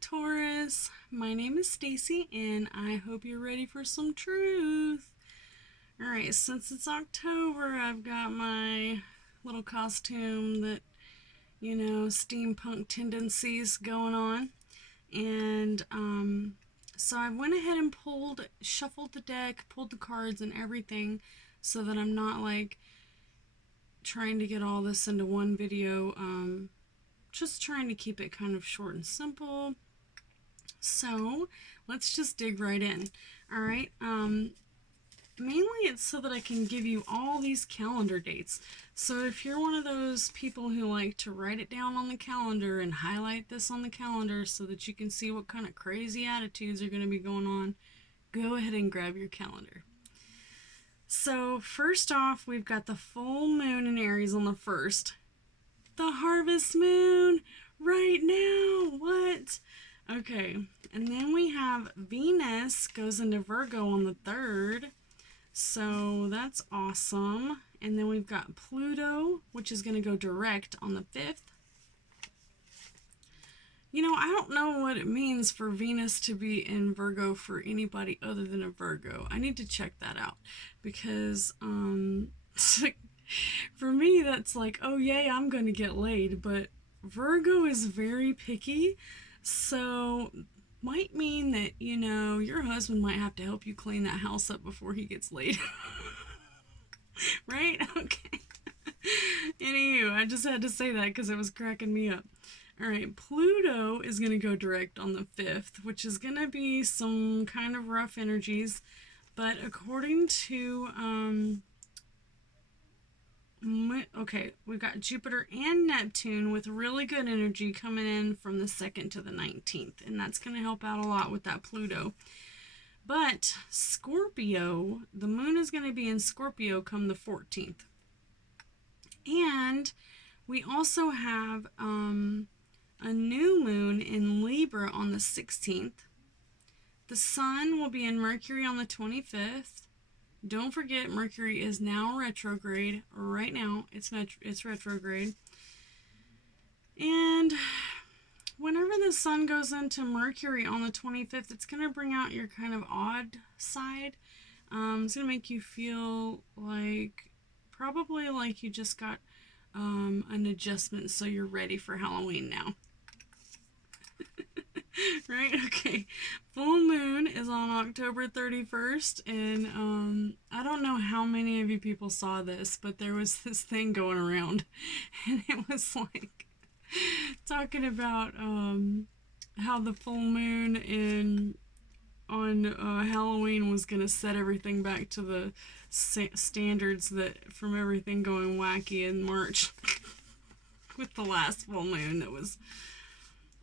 Taurus. My name is Stacy, and I hope you're ready for some truth. Alright, since it's October, I've got my little costume that, steampunk tendencies going on. And, so I went ahead and shuffled the deck, pulled the cards and everything so that I'm not trying to get all this into one video. Just trying to keep it kind of short and simple. So let's just dig right in. All right. Mainly it's so that I can give you all these calendar dates. So if you're one of those people who like to write it down on the calendar and highlight this on the calendar so that you can see what kind of crazy attitudes are going to be going on, go ahead and grab your calendar. So first off, we've got the full moon in Aries on the 1st. The harvest moon right now. What? Okay. And then we have Venus goes into Virgo on the 3rd. So that's awesome. And then we've got Pluto, which is going to go direct on the 5th. I don't know what it means for Venus to be in Virgo for anybody other than a Virgo. I need to check that out because for me that's like, oh yay, I'm going to get laid, but Virgo is very picky, so might mean that, your husband might have to help you clean that house up before he gets laid. Right? Okay. Anywho, I just had to say that because it was cracking me up. Alright, Pluto is going to go direct on the 5th, which is going to be some kind of rough energies, but according to, okay, we've got Jupiter and Neptune with really good energy coming in from the 2nd to the 19th, and that's going to help out a lot with that Pluto. But Scorpio, the moon is going to be in Scorpio come the 14th. And we also have a new moon in Libra on the 16th. The sun will be in Mercury on the 25th. Don't forget, Mercury is now retrograde. Right now, it's retrograde. And whenever the sun goes into Mercury on the 25th, it's going to bring out your kind of odd side. It's going to make you feel probably like you just got an adjustment, so you're ready for Halloween now. Right? Okay. Full moon is on October 31st, and I don't know how many of you people saw this, but there was this thing going around, and it was talking about how the full moon on Halloween was going to set everything back to the standards that from everything going wacky in March with the last full moon that was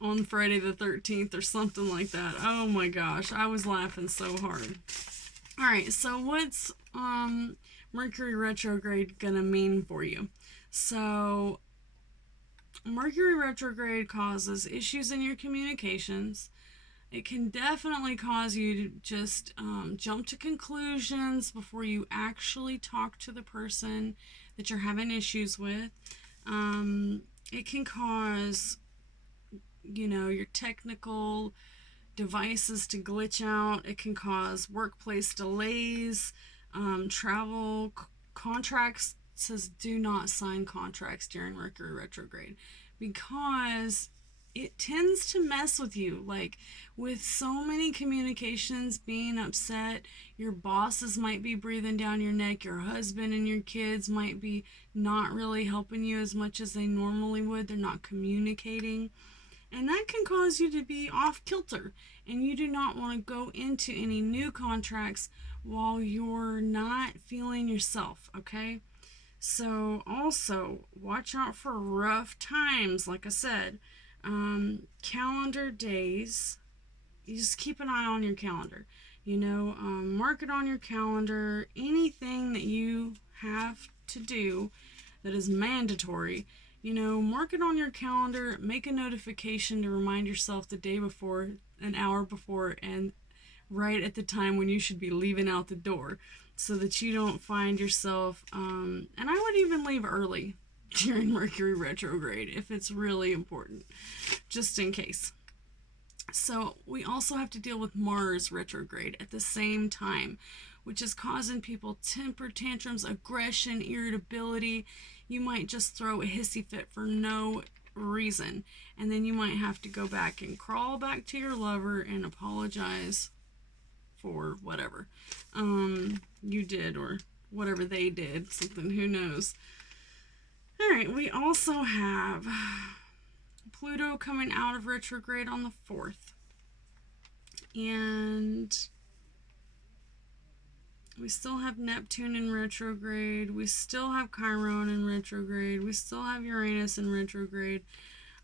on Friday the 13th or something like that. Oh my gosh, I was laughing so hard. Alright, so what's Mercury retrograde gonna mean for you? So Mercury retrograde causes issues in your communications. It can definitely cause you to just jump to conclusions before you actually talk to the person that you're having issues with. It can cause, your technical devices to glitch out. It can cause workplace delays, travel contracts. Says do not sign contracts during Mercury retrograde because it tends to mess with you. With so many communications being upset, your bosses might be breathing down your neck, your husband and your kids might be not really helping you as much as they normally would. They're not communicating. And that can cause you to be off kilter. And you do not want to go into any new contracts while you're not feeling yourself, okay? So also, watch out for rough times, like I said. Calendar days, you just keep an eye on your calendar. Mark it on your calendar. Anything that you have to do that is mandatory, mark it on your calendar. Make a notification to remind yourself the day before, an hour before, and right at the time when you should be leaving out the door, so that you don't find yourself, and I would even leave early during Mercury retrograde if it's really important, just in case. So we also have to deal with Mars retrograde at the same time, which is causing people temper tantrums, aggression, irritability. You might just throw a hissy fit for no reason, and then you might have to go back and crawl back to your lover and apologize for whatever you did or whatever they did, something, who knows. All right, we also have Pluto coming out of retrograde on the 4th. And we still have Neptune in retrograde. We still have Chiron in retrograde. We still have Uranus in retrograde.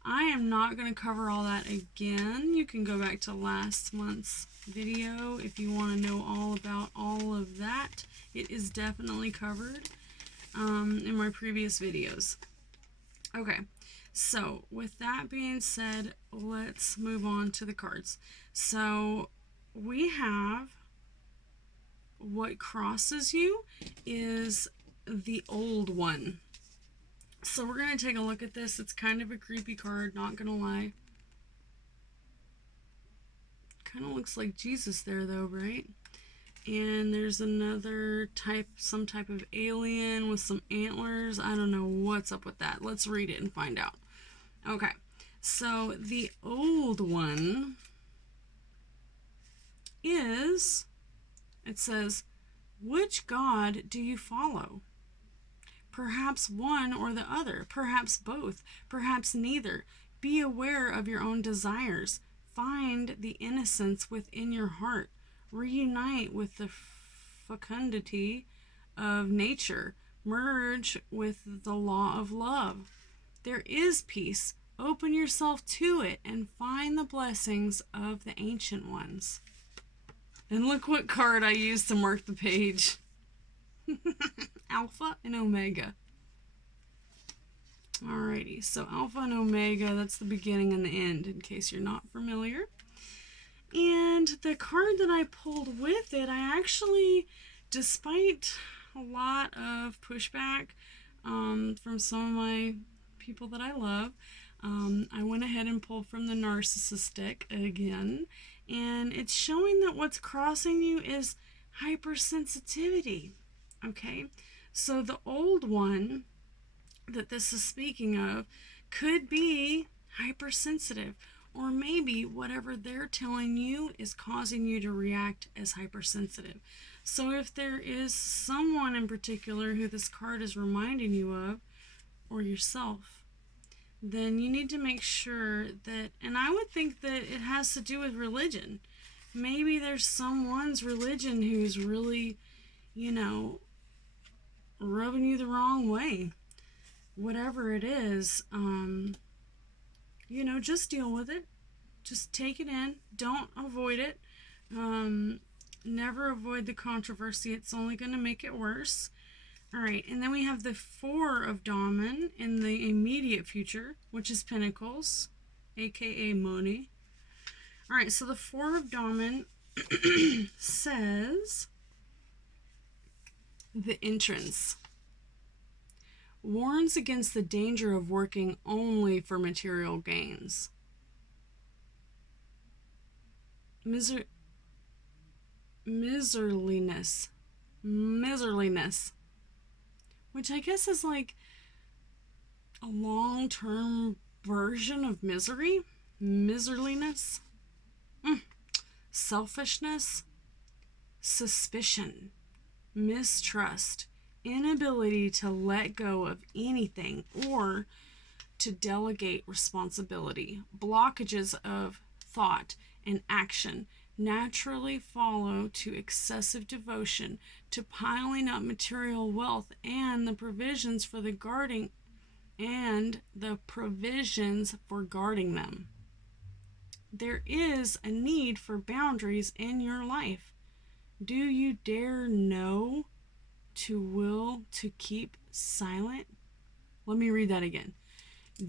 I am not going to cover all that again. You can go back to last month's video if you want to know all about all of that. It is definitely covered in my previous videos. Okay, so with that being said, let's move on to the cards. So we have what crosses you is the old one. So we're going to take a look at this. It's kind of a creepy card, not going to lie. Kind of looks like Jesus there though, right? And there's another type, some type of alien with some antlers. I don't know what's up with that. Let's read it and find out. Okay, so the old one is, it says, which god do you follow? Perhaps one or the other, perhaps both, perhaps neither. Be aware of your own desires. Find the innocence within your heart. Reunite with the fecundity of nature. Merge with the law of love. There is peace. Open yourself to it and find the blessings of the ancient ones. And look what card I used to mark the page. Alpha and Omega. Alrighty, so Alpha and Omega, that's the beginning and the end, in case you're not familiar. And the card that I pulled with it, I actually, despite a lot of pushback from some of my people that I love, I went ahead and pulled from the Narcissistic again. And it's showing that what's crossing you is hypersensitivity. Okay, so the old one that this is speaking of could be hypersensitive, or maybe whatever they're telling you is causing you to react as hypersensitive. So if there is someone in particular who this card is reminding you of, or yourself, then you need to make sure that, and I would think that it has to do with religion. Maybe there's someone's religion who's really, you know, rubbing you the wrong way. Whatever it is, you know, just deal with it. Just take it in. Don't avoid it. Never avoid the controversy. It's only going to make it worse. All right, and then we have the Four of Damen in the immediate future, which is Pentacles, aka money. All right, so the Four of Damen says the entrance warns against the danger of working only for material gains. Miserliness, which I guess is like a long-term version of misery. Miserliness, selfishness, suspicion, mistrust, inability to let go of anything or to delegate responsibility. Blockages of thought and action naturally follow to excessive devotion to piling up material wealth and the provisions for the guarding for guarding them. There is a need for boundaries in your life. Do you dare know to will to keep silent? Let me read that again.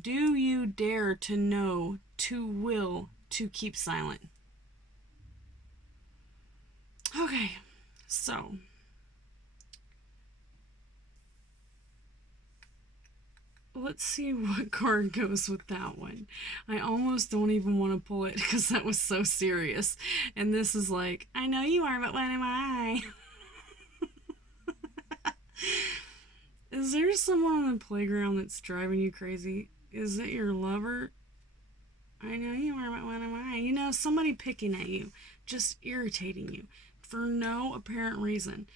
Do you dare to know to will to keep silent? Okay, so let's see what card goes with that one. I almost don't even want to pull it because that was so serious. And this is like, I know you are, but what am I? Is there someone on the playground that's driving you crazy? Is it your lover? I know you are, but what am I? You know, somebody picking at you, just irritating you for no apparent reason.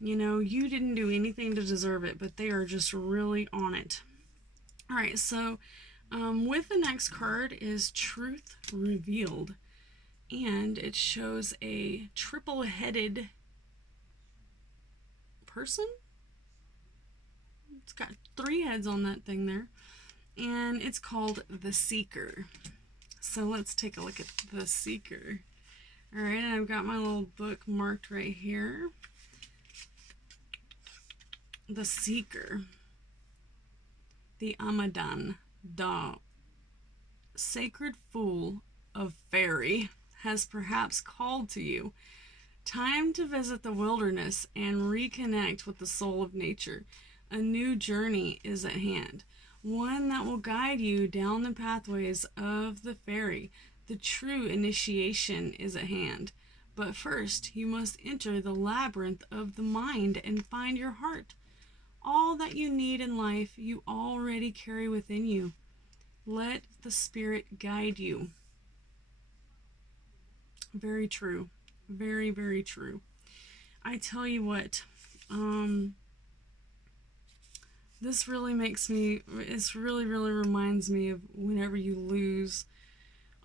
You know, you didn't do anything to deserve it, but they are just really on it. All right, so with the next card is Truth Revealed, and it shows a triple-headed person. It's got 3 heads on that thing there, and it's called the Seeker. So let's take a look at the Seeker. All right, and I've got my little book marked right here. The Seeker, the Amadan, the sacred fool of fairy, has perhaps called to you. Time to visit the wilderness and reconnect with the soul of nature. A new journey is at hand, one that will guide you down the pathways of the fairy. The true initiation is at hand. But first, you must enter the labyrinth of the mind and find your heart. All that you need in life, you already carry within you. Let the Spirit guide you. Very true. Very, very true. I tell you what, this really makes me, it's really, really reminds me of whenever you lose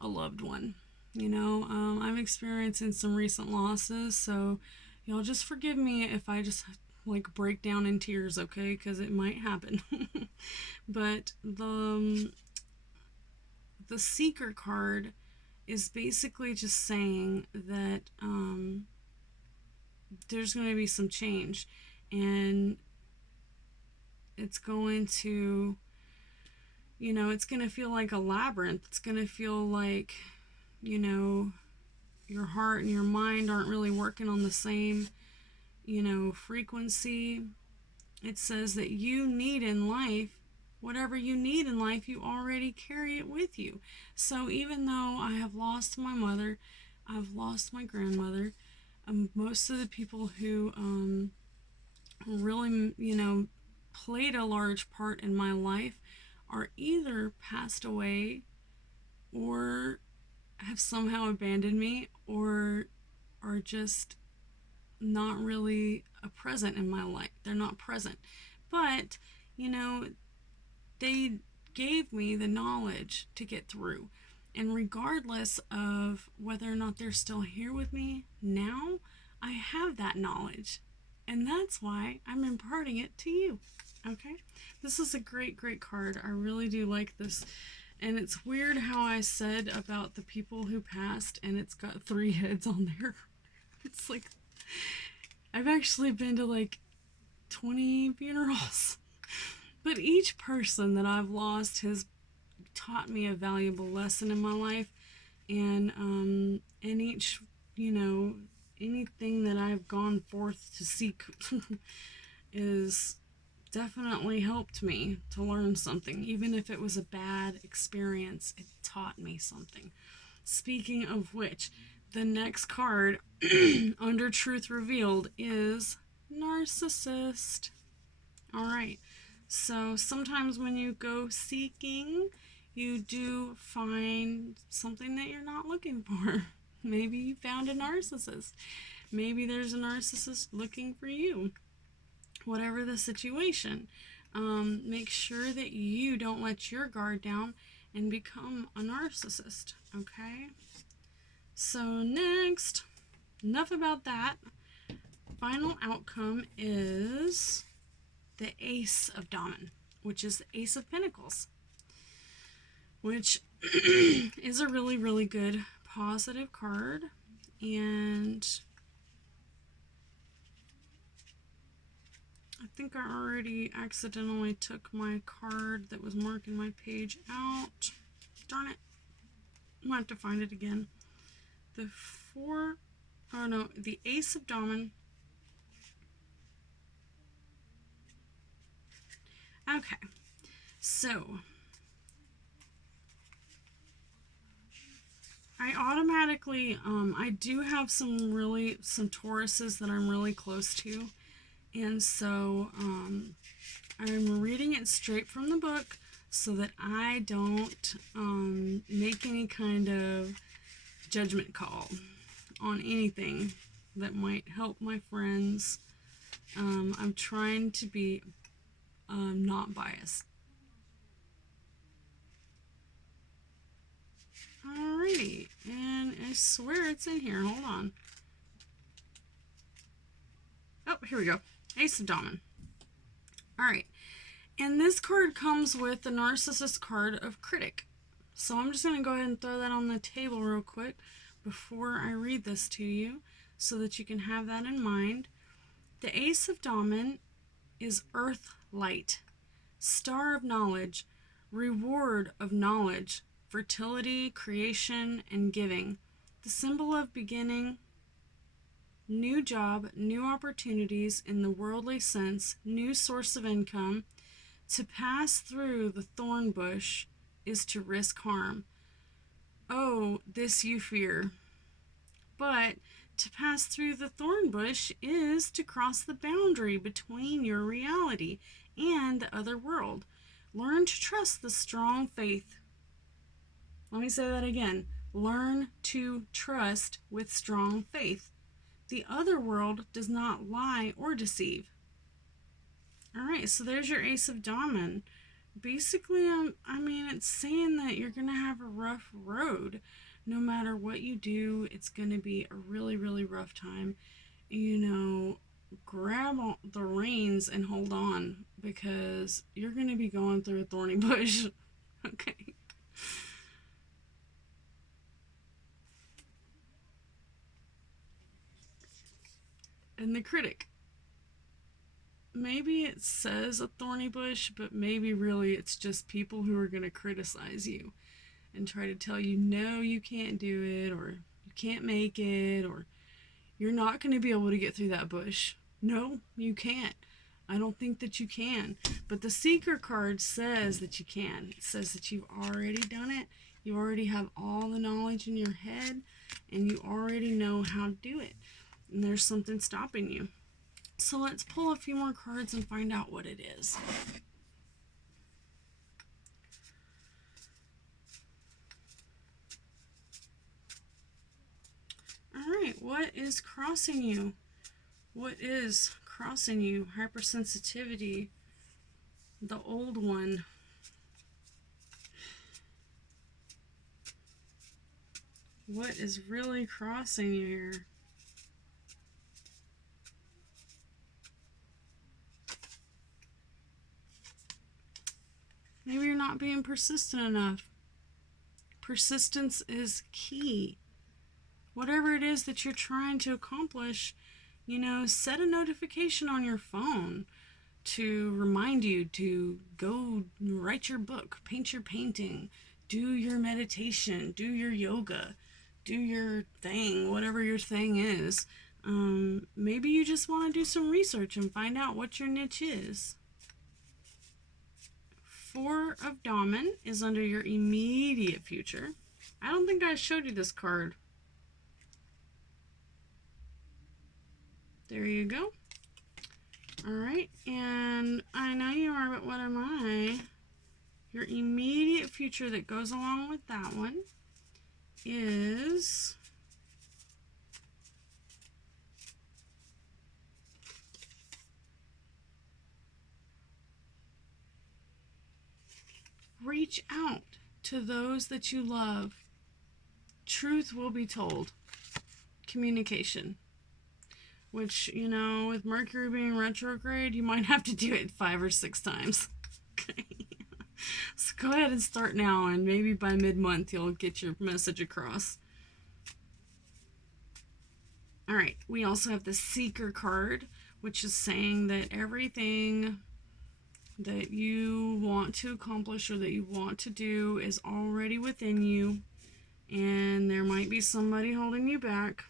a loved one. You know, I'm experiencing some recent losses, so y'all just forgive me if I just like break down in tears, okay? Because it might happen. But the Seeker card is basically just saying that there's going to be some change, and it's going to, you know, it's going to feel like a labyrinth. It's going to feel like, you know, your heart and your mind aren't really working on the same, you know, frequency. It says that you need in life, whatever you need in life, you already carry it with you. So even though I have lost my mother, I've lost my grandmother, most of the people who really, you know, played a large part in my life are either passed away or have somehow abandoned me or are just not really a present in my life. They're not present. But, you know, they gave me the knowledge to get through. And regardless of whether or not they're still here with me now, I have that knowledge. And that's why I'm imparting it to you. Okay? This is a great, great card. I really do like this. And it's weird how I said about the people who passed and it's got 3 heads on there. It's like, I've actually been to like 20 funerals. But each person that I've lost has taught me a valuable lesson in my life. And each, you know, anything that I've gone forth to seek is definitely helped me to learn something. Even if it was a bad experience, it taught me something. Speaking of which, the next card under Truth Revealed is Narcissist. Alright, so sometimes when you go seeking, you do find something that you're not looking for. Maybe you found a narcissist. Maybe there's a narcissist looking for you. Whatever the situation, make sure that you don't let your guard down and become a narcissist, okay? So next, enough about that. Final outcome is the Ace of Diamonds, which is the Ace of Pentacles, which is a really, really good positive card. And I think I already accidentally took my card that was marking my page out. Darn it. I'm going to have to find it again. The Ace of Diamonds. Okay. So, I automatically, I do have some Tauruses that I'm really close to. And so, I'm reading it straight from the book so that I don't make any kind of judgment call on anything that might help my friends. I'm trying to be not biased. Alrighty, and I swear it's in here. Hold on. Oh, here we go. Ace of Diamond. Alright, and this card comes with the Narcissist card of Critic. So I'm just going to go ahead and throw that on the table real quick before I read this to you so that you can have that in mind. The Ace of Diamond is Earth Light, Star of Knowledge, Reward of Knowledge, Fertility, Creation, and Giving. The symbol of beginning, new job, new opportunities in the worldly sense, new source of income. To pass through the thorn bush is to risk harm. Oh, this you fear. But to pass through the thorn bush is to cross the boundary between your reality and the other world. Learn to trust the strong faith. Let me say that again. Learn to trust with strong faith. The other world does not lie or deceive. Alright, so there's your Ace of Diamond. Basically, I mean, it's saying that you're going to have a rough road. No matter what you do, it's going to be a really, really rough time. You know, grab the reins and hold on, because you're going to be going through a thorny bush. Okay. And the Critic. Maybe it says a thorny bush, but maybe really it's just people who are going to criticize you and try to tell you, no, you can't do it, or you can't make it, or you're not going to be able to get through that bush. No, you can't. I don't think that you can. But the Seeker card says that you can. It says that you've already done it. You already have all the knowledge in your head, and you already know how to do it. And there's something stopping you. So let's pull a few more cards and find out what it is. Alright, what is crossing you? What is crossing you? Hypersensitivity. The old one. What is really crossing you here? Maybe you're not being persistent enough. Persistence is key. Whatever it is that you're trying to accomplish, you know, set a notification on your phone to remind you to go write your book, paint your painting, do your meditation, do your yoga, do your thing, whatever your thing is. Maybe you just want to do some research and find out what your niche is. Four of Diamond is under your immediate future. I don't think I showed you this card. There you go. Alright, and I know you are, but what am I? Your immediate future that goes along with that one is reach out to those that you love. Truth will be told. Communication. Which, you know, with Mercury being retrograde, you might have to do it 5 or 6 times. Okay. So go ahead and start now, and maybe by mid-month you'll get your message across. Alright, we also have the Seeker card, which is saying that everything that you want to accomplish or that you want to do is already within you, and there might be somebody holding you back,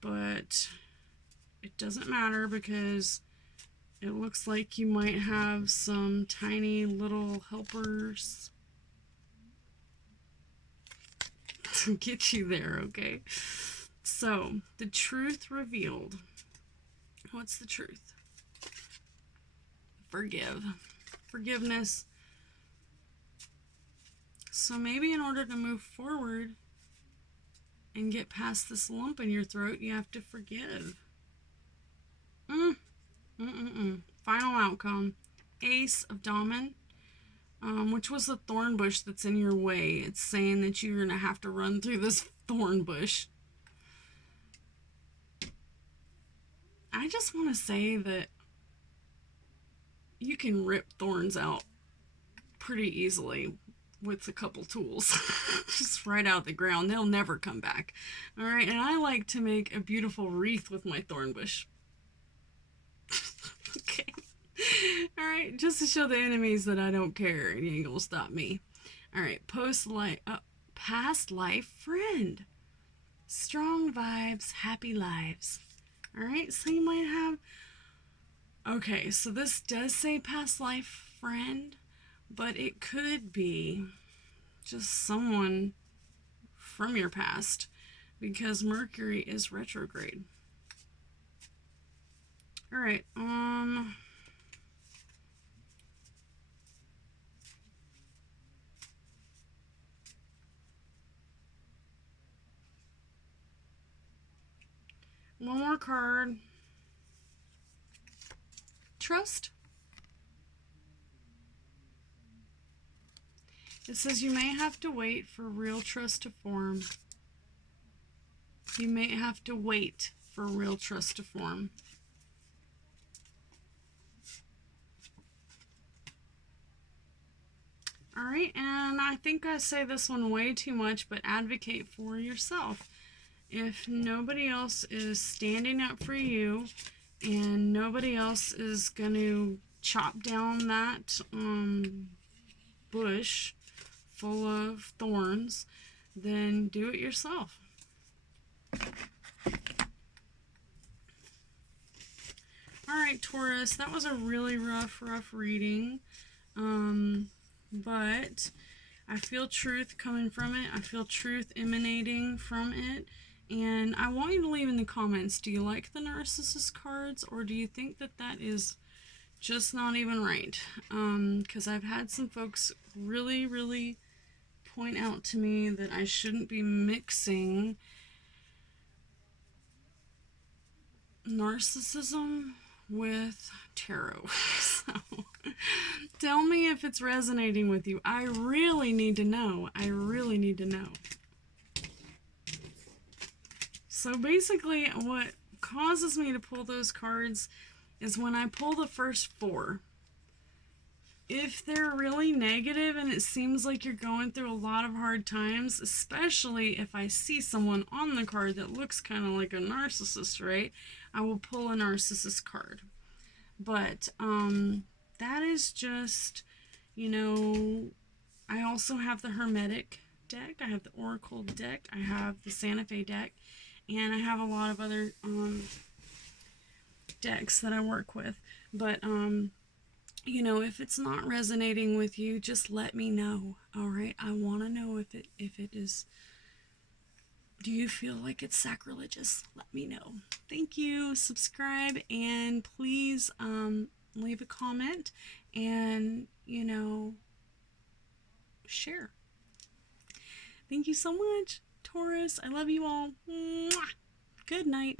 but it doesn't matter, because It looks like you might have some tiny little helpers to get you there, okay? So, the truth revealed. What's the truth? Forgive. Forgiveness. So maybe in order to move forward and get past this lump in your throat, you have to forgive. Final outcome. Ace of Damen, which was the thorn bush that's in your way. It's saying that you're going to have to run through this thorn bush. I just want to say that you can rip thorns out pretty easily with a couple tools. Just right out the ground. They'll never come back. All right, and I like to make a beautiful wreath with my thorn bush. Okay. All right, just to show the enemies that I don't care and you ain't gonna stop me. All right, past life friend. Strong vibes, happy lives. All right, so you might have... Okay, so this does say past life friend, but it could be just someone from your past because Mercury is retrograde. All right, one more card. Trust. It says you may have to wait for real trust to form. You may have to wait for real trust to form. All right, and I think I say this one way too much, but advocate for yourself. If nobody else is standing up for you and nobody else is going to chop down that bush full of thorns, then do it yourself. All right, Taurus, that was a really rough reading. But I feel truth coming from it. I feel truth emanating from it. And I want you to leave in the comments, do you like the Narcissist cards, or do you think that that is just not even right? Because I've had some folks really point out to me that I shouldn't be mixing narcissism with tarot. So tell me if it's resonating with you. I really need to know. I really need to know. So basically what causes me to pull those cards is when I pull the first four. If they're really negative and it seems like you're going through a lot of hard times, especially if I see someone on the card that looks kind of like a narcissist, right? I will pull a narcissist card. But that is just, you know, I also have the Hermetic deck, I have the Oracle deck, I have the Santa Fe deck, and I have a lot of other decks that I work with. But you know, if it's not resonating with you, just let me know. All right, I want to know if it is. Do you feel like it's sacrilegious? Let me know. Thank you. Subscribe and please leave a comment and, you know, share. Thank you so much, Taurus. I love you all. Mwah! Good night.